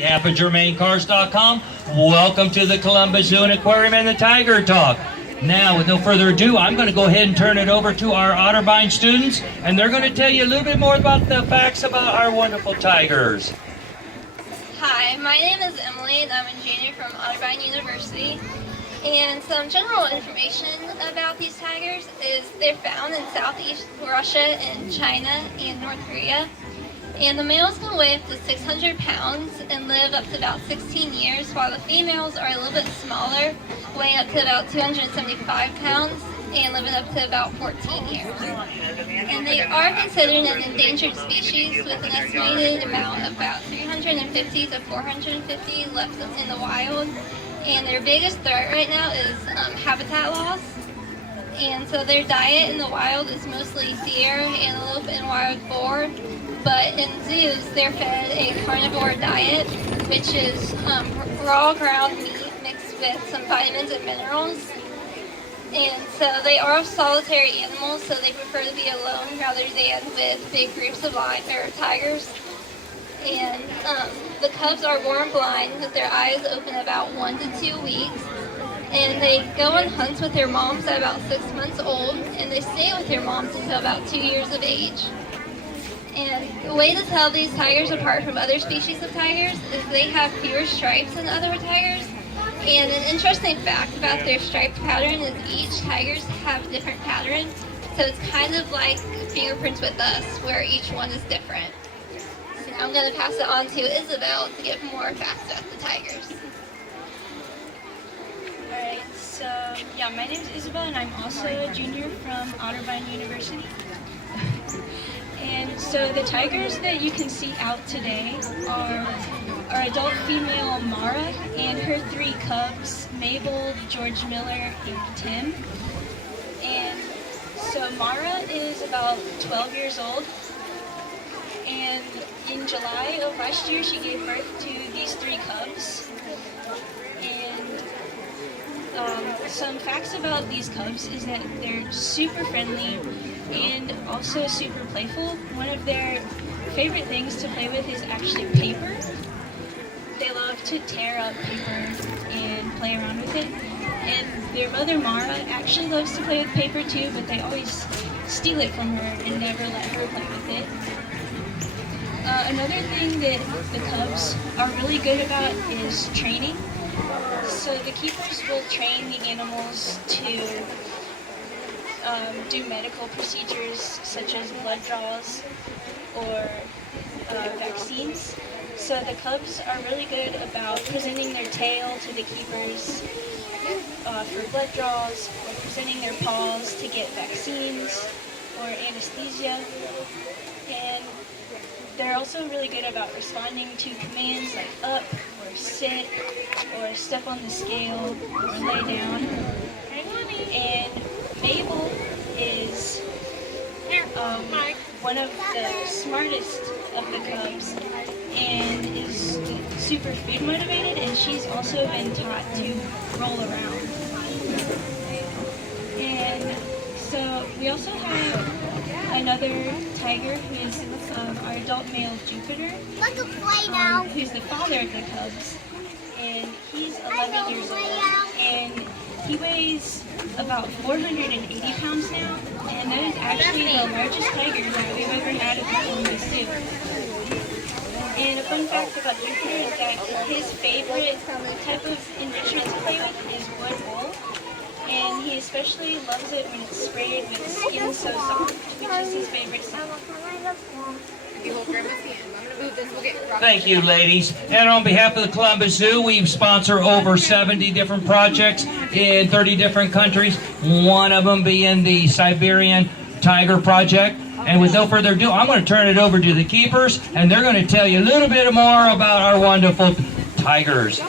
GermainCars.com. Welcome to the Columbus Zoo and Aquarium and the Tiger Talk. Now, with no further ado, I'm going to go ahead and turn it over to our Otterbein students, and they're going to tell you a little bit more about the facts about our wonderful tigers. Hi, my name is Emily, and I'm a junior from Otterbein University. And some general information about these tigers is they're found in Southeast Russia and China and North Korea. And the males can weigh up to 600 pounds and live up to about 16 years, while the females are a little bit smaller, weighing up to about 275 pounds and living up to about 14 years. And they are considered an endangered species with an estimated amount of about 350 to 450 left in the wild. And their biggest threat right now is habitat loss. And so their diet in the wild is mostly deer, antelope, and wild boar. But in zoos, they're fed a carnivore diet, which is raw ground meat mixed with some vitamins and minerals. And so they are solitary animals, so they prefer to be alone rather than with big groups of tigers. And the cubs are born blind with their eyes open about 1 to 2 weeks. And they go on hunts with their moms at about 6 months old, and they stay with their moms until about 2 years of age. And the way to tell these tigers apart from other species of tigers is they have fewer stripes than other tigers. And an interesting fact about their striped pattern is each tigers have a different pattern. So it's kind of like fingerprints with us, where each one is different. So now I'm going to pass it on to Isabel to give more facts about the tigers. Alright, so yeah, my name is Isabel and I'm also a junior from Otterbein University. And so the tigers that you can see out today are our adult female Mara and her 3 cubs, Mabel, George Miller, and Tim. And so Mara is about 12 years old, and in July of last year she gave birth to these 3 cubs. And some facts about these cubs is that they're super friendly and also super playful. One of their favorite things to play with is actually paper. They love to tear up paper and play around with it. And their mother Mara actually loves to play with paper too, but they always steal it from her and never let her play with it. Another thing that the cubs are really good about is training. So the keepers will train the animals to do medical procedures such as blood draws or vaccines. So the cubs are really good about presenting their tail to the keepers for blood draws, or presenting their paws to get vaccines or anesthesia. And they're also really good about responding to commands like up or sit or step on the scale or lay down. And Mabel is one of the smartest of the cubs and is super food motivated, and she's also been taught to roll around. And so we also have another tiger who is our adult male Jupiter, who's the father of the cubs, and he's 11 years old, and he weighs about 480 pounds now, and that is actually the largest tiger that we've ever had at the Columbus Zoo. And a fun fact about Jupiter is that his favorite type of enrichment to play with is wood wool, and he especially loves it when it's sprayed with skin so soft, which is his favorite scent. Thank you, ladies. And on behalf of the Columbus Zoo, we sponsor over 70 different projects in 30 different countries, one of them being the Siberian Tiger Project. And with no further ado, I'm going to turn it over to the keepers, and they're going to tell you a little bit more about our wonderful tigers.